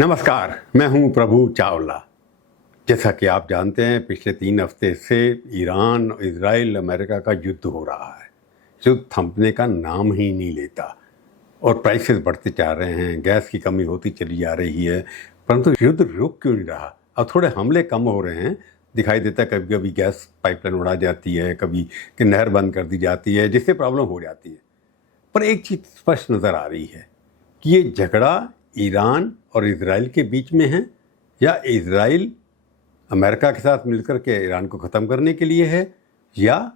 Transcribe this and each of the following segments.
नमस्कार, मैं हूं प्रभु चावला। जैसा कि आप जानते हैं, पिछले 3 हफ्ते से ईरान, इजराइल, अमेरिका का युद्ध हो रहा है। युद्ध थमने का नाम ही नहीं लेता और प्राइसेस बढ़ते जा रहे हैं, गैस की कमी होती चली जा रही है, परंतु युद्ध रुक क्यों नहीं रहा। अब थोड़े हमले कम हो रहे हैं, दिखाई देता है कभी कभी गैस पाइपलाइन उड़ा जाती है, कभी कि नहर बंद कर दी जाती है, जिससे प्रॉब्लम हो जाती है। पर एक चीज़ स्पष्ट नज़र आ रही है कि ये झगड़ा ईरान और इजराइल के बीच में है, या इजराइल अमेरिका के साथ मिलकर के ईरान को ख़त्म करने के लिए है, या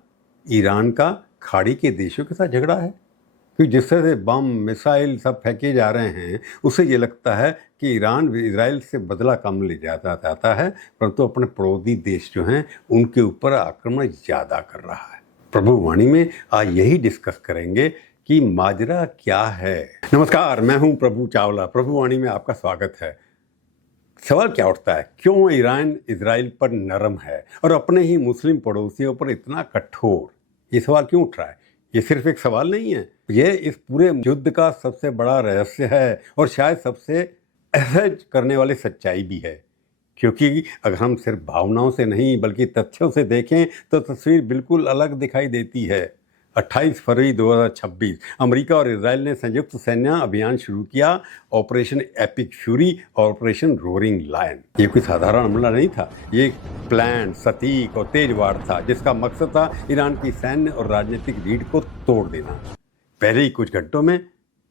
ईरान का खाड़ी के देशों के साथ झगड़ा है। क्योंकि जिस तरह से बम मिसाइल सब फेंके जा रहे हैं, उससे ये लगता है कि ईरान इजराइल से बदला कम ले जाता चाहता है, परंतु अपने पड़ोसी देश जो हैं उनके ऊपर आक्रमण ज़्यादा कर रहा है। प्रभु वाणी में आज यही डिस्कस करेंगे कि माजरा क्या है। नमस्कार, मैं हूं प्रभु चावला। प्रभु वाणी में आपका स्वागत है। सवाल क्या उठता है, क्यों ईरान इजराइल पर नरम है और अपने ही मुस्लिम पड़ोसियों पर इतना कठोर? ये सवाल क्यों उठ रहा है? ये सिर्फ एक सवाल नहीं है, ये इस पूरे युद्ध का सबसे बड़ा रहस्य है और शायद सबसे असहज करने वाली सच्चाई भी है। क्योंकि अगर हम सिर्फ भावनाओं से नहीं बल्कि तथ्यों से देखें तो तस्वीर बिल्कुल अलग दिखाई देती है। 28 फरवरी 2026 अमेरिका और इजराइल ने संयुक्त सैन्य अभियान शुरू किया, ऑपरेशन एपिक फ्यूरी और ऑपरेशन रोरिंग लायन। ये कोई साधारण हमला नहीं था, ये एक प्लान, सटीक और तेज वार था जिसका मकसद था ईरान की सैन्य और राजनीतिक लीड को तोड़ देना। पहले ही कुछ घंटों में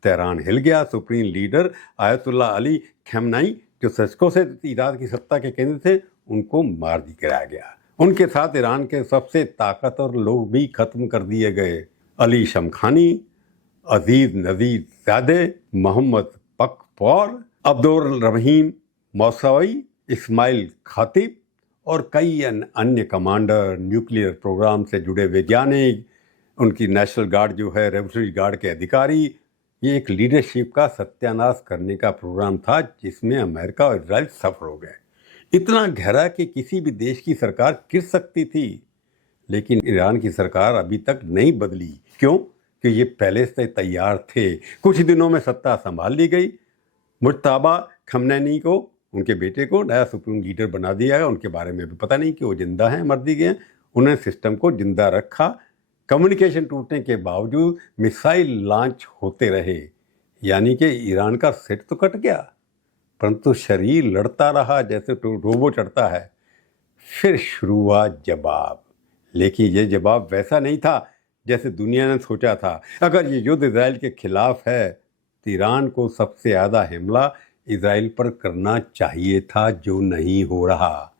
तेहरान हिल गया। सुप्रीम लीडर आयतुल्ला अली खamenei, जो सदकों से ईरान की सत्ता के केंद्र थे, उनको मार दिया गया। उनके साथ ईरान के सबसे ताकतवर लोग भी खत्म कर दिए गए। अली शमखानी, अजीज नजीर ज़ादे, मोहम्मद पकपौर, अब्दुल रहीम मौसावी, इस्माइल खातिब और कई अन्य कमांडर, न्यूक्लियर प्रोग्राम से जुड़े वैज्ञानिक, उनकी नेशनल गार्ड जो है, रेवोल्यूशनरी गार्ड के अधिकारी। ये एक लीडरशिप का सत्यानाश करने का प्रोग्राम था जिसमें अमेरिका और इजराइल सफल हो गए। इतना गहरा कि किसी भी देश की सरकार गिर सकती थी, लेकिन ईरान की सरकार अभी तक नहीं बदली। क्यों? कि ये पहले से तैयार थे। कुछ दिनों में सत्ता संभाल ली गई। मुज्तबा खamenei को, उनके बेटे को नया सुप्रीम लीडर बना दिया गया। उनके बारे में भी पता नहीं कि वो जिंदा हैं मर दिए गए। उन्होंने सिस्टम को जिंदा रखा। कम्युनिकेशन टूटने के बावजूद मिसाइल लॉन्च होते रहे, यानी कि ईरान का सेट तो कट गया, परंतु शरीर लड़ता रहा जैसे रोबो चढ़ता है। फिर शुरू हुआ जवाब, लेकिन ये जवाब वैसा नहीं था जैसे दुनिया ने सोचा था। अगर ये युद्ध इजराइल के खिलाफ है तो ईरान को सबसे ज़्यादा हमला इजराइल पर करना चाहिए था, जो नहीं हो रहा।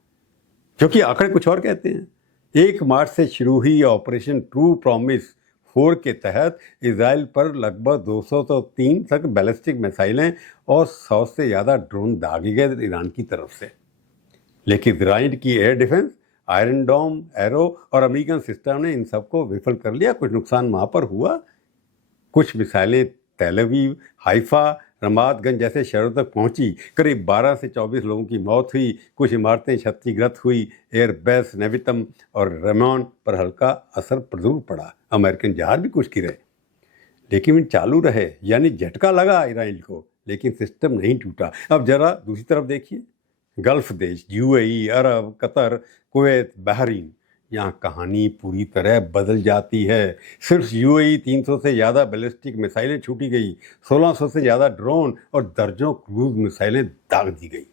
क्योंकि आंकड़े कुछ और कहते हैं। 1 मार्च से शुरू हुई ऑपरेशन ट्रू प्रॉमिस 4 के तहत इजराइल पर लगभग 203 तक बैलिस्टिक मिसाइलें और 100 से ज़्यादा ड्रोन दागे गए ईरान की तरफ से। लेकिन इजराइल की एयर डिफेंस, आयरन डोम, एरो और अमेरिकन सिस्टम ने इन सबको विफल कर लिया। कुछ नुकसान वहाँ पर हुआ। कुछ मिसाइलें तेल अवीव, हाइफा, रमादगंज जैसे शहरों तक पहुंची। करीब 12 से 24 लोगों की मौत हुई। कुछ इमारतें क्षतिग्रस्त हुई। एयरबेस, नेवितम और रेमॉन पर हल्का असर जरूर पड़ा। अमेरिकन जहाज भी कुछ गिरे, लेकिन चालू रहे, यानी झटका लगा इजराइल को, लेकिन सिस्टम नहीं टूटा। अब जरा दूसरी तरफ देखिए, गल्फ देश, यूएई, अरब, कतर, कुवैत, बहरीन, यहाँ कहानी पूरी तरह बदल जाती है। सिर्फ यूएई 300 से ज़्यादा बैलिस्टिक मिसाइलें छूटी गई, 1600 से ज़्यादा ड्रोन और दर्जों क्रूज मिसाइलें दाग दी गई।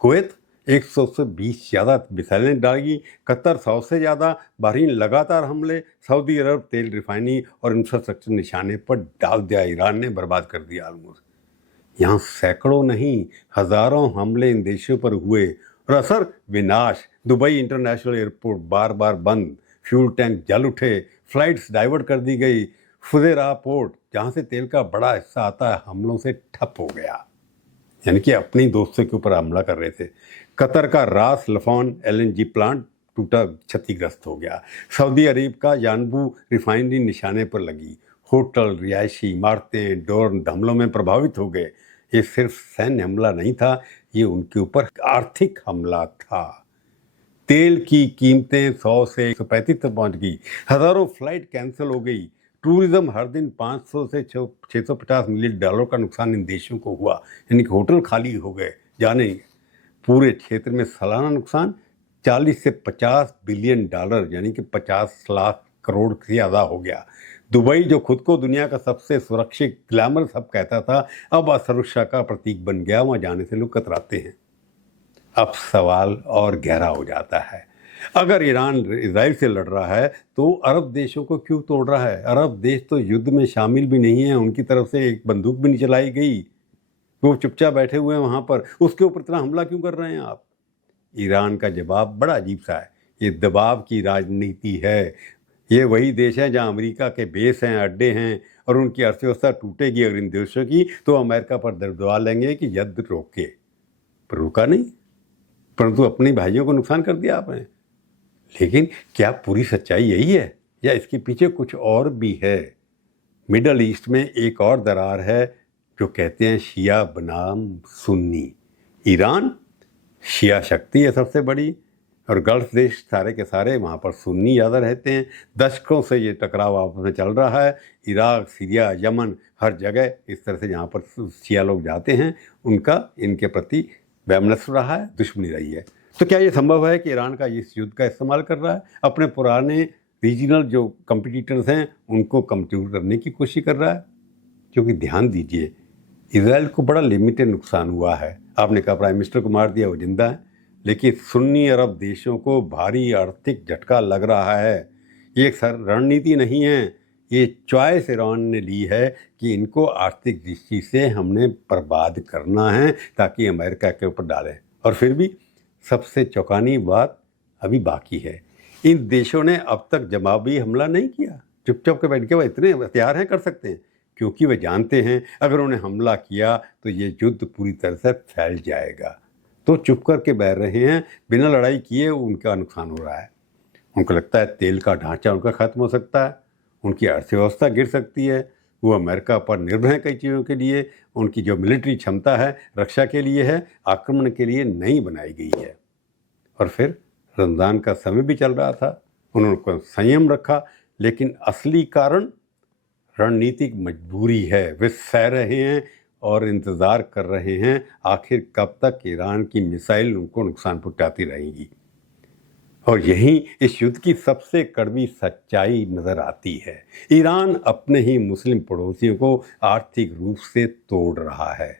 कुवैत 100 से 20 ज़्यादा मिसाइलें डाली। कतर 100 से ज़्यादा। बहरीन लगातार हमले। सऊदी अरब तेल रिफाइनरी और इंफ्रास्ट्रक्चर निशाने पर डाल दिया। ईरान ने बर्बाद कर दिया ऑलमोस्ट। यहाँ सैकड़ों नहीं, हजारों हमले इन देशों पर हुए और असर विनाश। दुबई इंटरनेशनल एयरपोर्ट बार बार बंद, फ्यूल टैंक जल उठे, फ्लाइट्स डाइवर्ट कर दी गई। फुजेरा पोर्ट, जहाँ से तेल का बड़ा हिस्सा आता है, हमलों से ठप हो गया, यानी कि अपने दोस्तों के ऊपर हमला कर रहे थे। कतर का रास लफान एलएनजी प्लांट टूटा, क्षतिग्रस्त हो गया। सऊदी अरब का यानबू रिफाइनरी निशाने पर लगी। होटल, रिहायशी इमारतें ड्रोन हमलों में प्रभावित हो गए। ये सिर्फ सैन्य हमला नहीं था, ये उनके ऊपर आर्थिक हमला था। तेल की कीमतें 100 से 135 तक पहुंच गई। हज़ारों फ्लाइट कैंसिल हो गई। टूरिज्म हर दिन 500 से $650 मिलियन का नुकसान इन देशों को हुआ, यानी कि होटल खाली हो गए, यानी पूरे क्षेत्र में सालाना नुकसान 40 से 50 बिलियन डॉलर यानी कि 50 लाख करोड़ से ज़्यादा हो गया। दुबई जो खुद को दुनिया का सबसे सुरक्षित ग्लैमर हब कहता था, अब असुरक्षा का प्रतीक बन गया। वहाँ जाने से लोग कतराते हैं। अब सवाल और गहरा हो जाता है, अगर ईरान इजराइल से लड़ रहा है तो अरब देशों को क्यों तोड़ रहा है? अरब देश तो युद्ध में शामिल भी नहीं है, उनकी तरफ से एक बंदूक भी नहीं चलाई गई, वो चुपचाप बैठे हुए हैं वहाँ पर। उसके ऊपर इतना हमला क्यों कर रहे हैं आप? ईरान का जवाब बड़ा अजीब सा है। ये दबाव की राजनीति है। ये वही देश है जहाँ अमेरिका के बेस हैं, अड्डे हैं, और उनकी अर्थव्यवस्था टूटेगी अगर इन देशों की, तो अमेरिका पर दबा लेंगे कि युद्ध रोके। पर रुका नहीं, परंतु अपने भाइयों को नुकसान कर दिया आपने। लेकिन क्या पूरी सच्चाई यही है या इसके पीछे कुछ और भी है? मिडल ईस्ट में एक और दरार है जो कहते हैं शिया बनाम सुन्नी। ईरान शिया शक्ति है सबसे बड़ी, और गल्फ देश सारे के सारे वहाँ पर सुन्नी ज़्यादा रहते हैं। दशकों से ये टकराव आपस में चल रहा है। इराक, सीरिया, यमन, हर जगह इस तरह से जहाँ पर शिया लोग जाते हैं उनका इनके प्रति वैमनस्य रहा है, दुश्मनी रही है। तो क्या ये संभव है कि ईरान का इस युद्ध का इस्तेमाल कर रहा है? अपने पुराने रीजनल जो कंपिटिटर्स हैं उनको कमजोर करने की कोशिश कर रहा है? क्योंकि ध्यान दीजिए, इजराइल को बड़ा लिमिटेड नुकसान हुआ है। आपने कहा प्राइम मिनिस्टर को मार दिया, वो जिंदा है, लेकिन सुन्नी अरब देशों को भारी आर्थिक झटका लग रहा है। ये एक रणनीति नहीं है, ये चॉइस ईरान ने ली है कि इनको आर्थिक दृष्टि से हमने बर्बाद करना है ताकि अमेरिका के ऊपर डालें। और फिर भी सबसे चौंकानी बात अभी बाकी है, इन देशों ने अब तक जवाबी हमला नहीं किया। चुपचाप के बैठ के वो इतने हथियार हैं, कर सकते हैं, क्योंकि वे जानते हैं अगर उन्हें हमला किया तो ये युद्ध पूरी तरह से फैल जाएगा। तो चुप करके बैठ रहे हैं, बिना लड़ाई किए उनका नुकसान हो रहा है। उनको लगता है तेल का ढांचा उनका ख़त्म हो सकता है, उनकी अर्थव्यवस्था गिर सकती है, वो अमेरिका पर निर्भर है कई चीज़ों के लिए, उनकी जो मिलिट्री क्षमता है रक्षा के लिए है, आक्रमण के लिए नहीं बनाई गई है। और फिर रमज़ान का समय भी चल रहा था, उन्होंने संयम रखा, लेकिन असली कारण रणनीतिक मजबूरी है। वे सह रहे हैं और इंतज़ार कर रहे हैं आखिर कब तक ईरान की मिसाइल उनको नुकसान पहुंचाती रहेंगी। और यहीं इस युद्ध की सबसे कड़वी सच्चाई नज़र आती है। ईरान अपने ही मुस्लिम पड़ोसियों को आर्थिक रूप से तोड़ रहा है।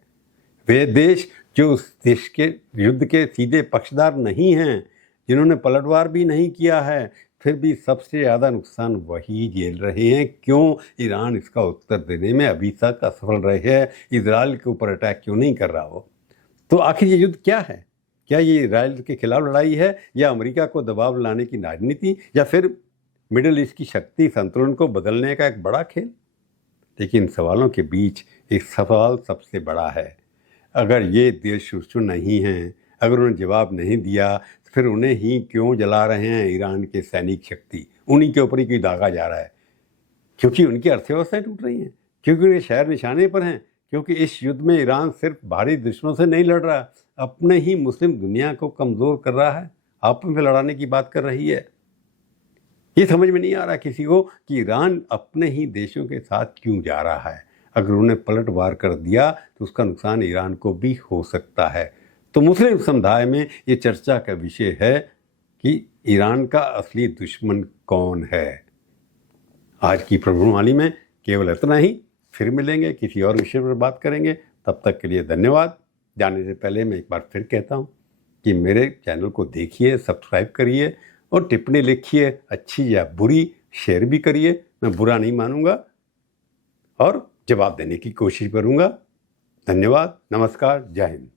वे देश जो उस देश के युद्ध के सीधे पक्षदार नहीं हैं, जिन्होंने पलटवार भी नहीं किया है, फिर भी सबसे ज़्यादा नुकसान वही झेल रहे हैं। क्यों? ईरान इसका उत्तर देने में अभी तक असफल रहे हैं। इजराइल के ऊपर अटैक क्यों नहीं कर रहा हो? तो आखिर ये युद्ध क्या है? क्या ये इजराइल के खिलाफ लड़ाई है, या अमेरिका को दबाव लाने की राजनीति, या फिर मिडिल ईस्ट की शक्ति संतुलन को बदलने का एक बड़ा खेल? लेकिन सवालों के बीच एक सवाल सबसे बड़ा है, अगर ये देश सुरक्षित नहीं हैं, अगर उन्होंने जवाब नहीं दिया, फिर उन्हें ही क्यों जला रहे हैं ईरान के सैनिक शक्ति? उन्हीं के ऊपर ही क्यों दागा जा रहा है? क्योंकि उनकी अर्थव्यवस्थाएं टूट रही हैं, क्योंकि उन्हें शहर निशाने पर हैं, क्योंकि इस युद्ध में ईरान सिर्फ बाहरी दुश्मनों से नहीं लड़ रहा, अपने ही मुस्लिम दुनिया को कमज़ोर कर रहा है, आपस में लड़ाने की बात कर रही है। ये समझ में नहीं आ रहा किसी को कि ईरान अपने ही देशों के साथ क्यों जा रहा है। अगर उन्हें पलटवार कर दिया तो उसका नुकसान ईरान को भी हो सकता है। तो मुस्लिम समुदाय में ये चर्चा का विषय है कि ईरान का असली दुश्मन कौन है। आज की प्रभुवाणी में केवल इतना ही, फिर मिलेंगे, किसी और विषय पर बात करेंगे। तब तक के लिए धन्यवाद। जाने से पहले मैं एक बार फिर कहता हूँ कि मेरे चैनल को देखिए, सब्सक्राइब करिए और टिप्पणी लिखिए, अच्छी या बुरी शेयर भी करिए। मैं बुरा नहीं मानूंगा और जवाब देने की कोशिश करूंगा। धन्यवाद, नमस्कार, जय हिंद।